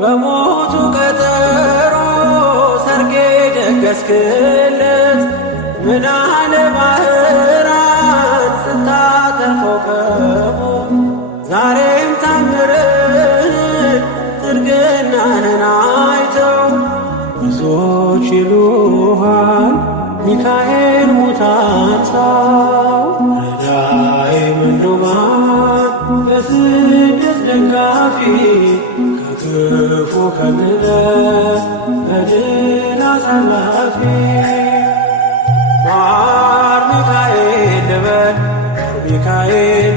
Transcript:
በሞቱ ቀጠሮ ሰርጌ ደገስክለት ምናለ ባህራን ስታተርፈው ከሞት ዛሬም ታምርህን ጥርግናህን አይተው ብዙዎች ይሉሃል ሚካኤል ሙት አንሳው። ረዳኤ ምንዱባን በስደት ደጋፊ ከክፉ ከልለ በድል አሳላፊ ማር ሚካኤል ልበል ሚካኤል